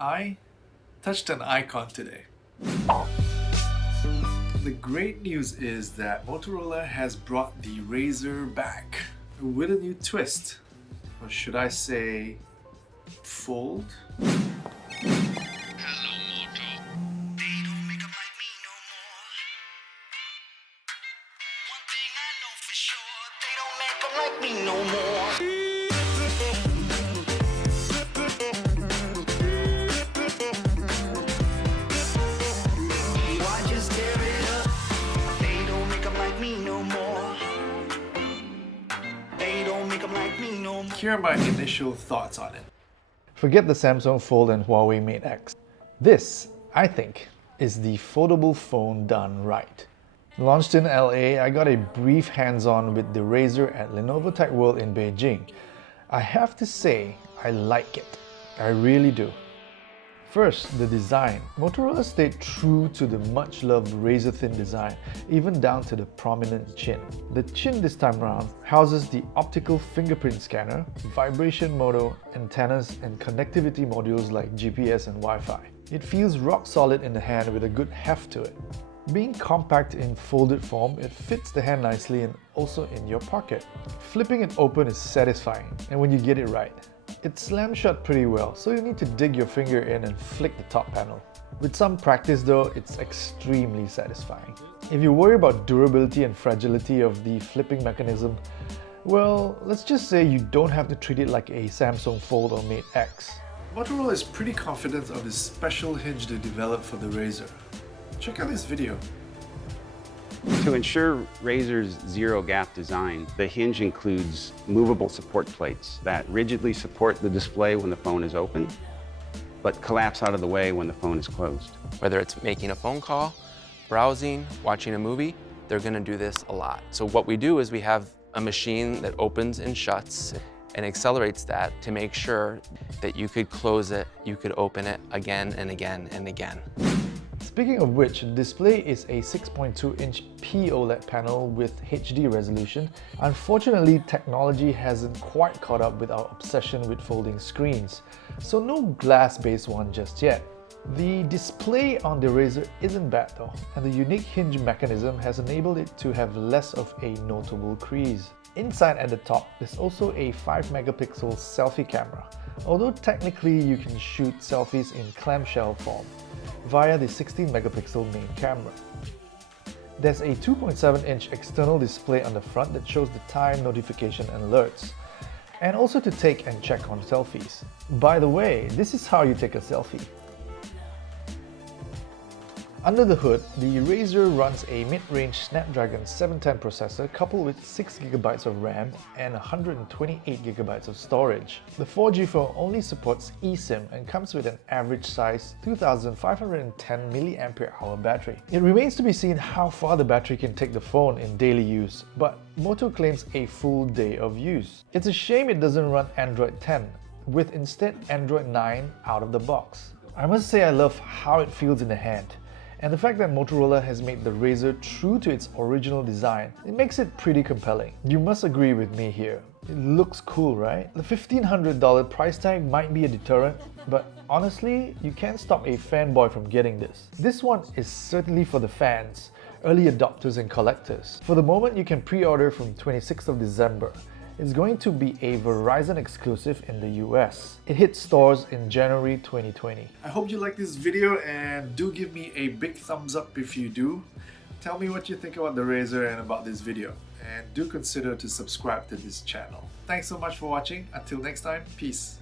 I touched an icon today. The great news is that Motorola has brought the Razr back with a new twist. Or should I say, fold? Here are my initial thoughts on it. Forget the Samsung Fold and Huawei Mate X. This, I think, is the foldable phone done right. Launched in LA, I got a brief hands-on with the Razr at Lenovo Tech World in Beijing. I have to say, I like it. I really do. First, the design. Motorola stayed true to the much-loved razor-thin design, even down to the prominent chin. The chin this time around houses the optical fingerprint scanner, vibration motor, antennas, and connectivity modules like GPS and Wi-Fi. It feels rock solid in the hand with a good heft to it. Being compact in folded form, it fits the hand nicely and also in your pocket. Flipping it open is satisfying, and when you get it right. It slams shut pretty well, so you need to dig your finger in and flick the top panel. With some practice though, it's extremely satisfying. If you worry about durability and fragility of the flipping mechanism, well, let's just say you don't have to treat it like a Samsung Fold or Mate X. Motorola is pretty confident of this special hinge they developed for the Razr. Check out this video. To ensure Razr's zero-gap design, the hinge includes movable support plates that rigidly support the display when the phone is open, but collapse out of the way when the phone is closed. Whether it's making a phone call, browsing, watching a movie, they're going to do this a lot. So what we do is we have a machine that opens and shuts and accelerates that to make sure that you could close it, you could open it again and again and again. Speaking of which, the display is a 6.2-inch POLED panel with HD resolution. Unfortunately, technology hasn't quite caught up with our obsession with folding screens, so no glass-based one just yet. The display on the Razr isn't bad though, and the unique hinge mechanism has enabled it to have less of a notable crease. Inside at the top, there's also a 5-megapixel selfie camera, although technically you can shoot selfies in clamshell form via the 16-megapixel main camera. There's a 2.7-inch external display on the front that shows the time, notification and alerts, and also to take and check on selfies. By the way, this is how you take a selfie. Under the hood, the Razr runs a mid-range Snapdragon 710 processor coupled with 6GB of RAM and 128GB of storage. The 4G phone only supports eSIM and comes with an average size 2510 mAh battery. It remains to be seen how far the battery can take the phone in daily use, but Moto claims a full day of use. It's a shame it doesn't run Android 10, with instead Android 9 out of the box. I must say I love how it feels in the hand. And the fact that Motorola has made the Razr true to its original design, it makes it pretty compelling. You must agree with me here. It looks cool, right? The $1,500 price tag might be a deterrent, but honestly, you can't stop a fanboy from getting this. This one is certainly for the fans, early adopters and collectors. For the moment, you can pre-order from 26th of December. It's going to be a Verizon exclusive in the US. It hits stores in January 2020. I hope you like this video and do give me a big thumbs up if you do. Tell me what you think about the Razr and about this video. And do consider to subscribe to this channel. Thanks so much for watching. Until next time, peace.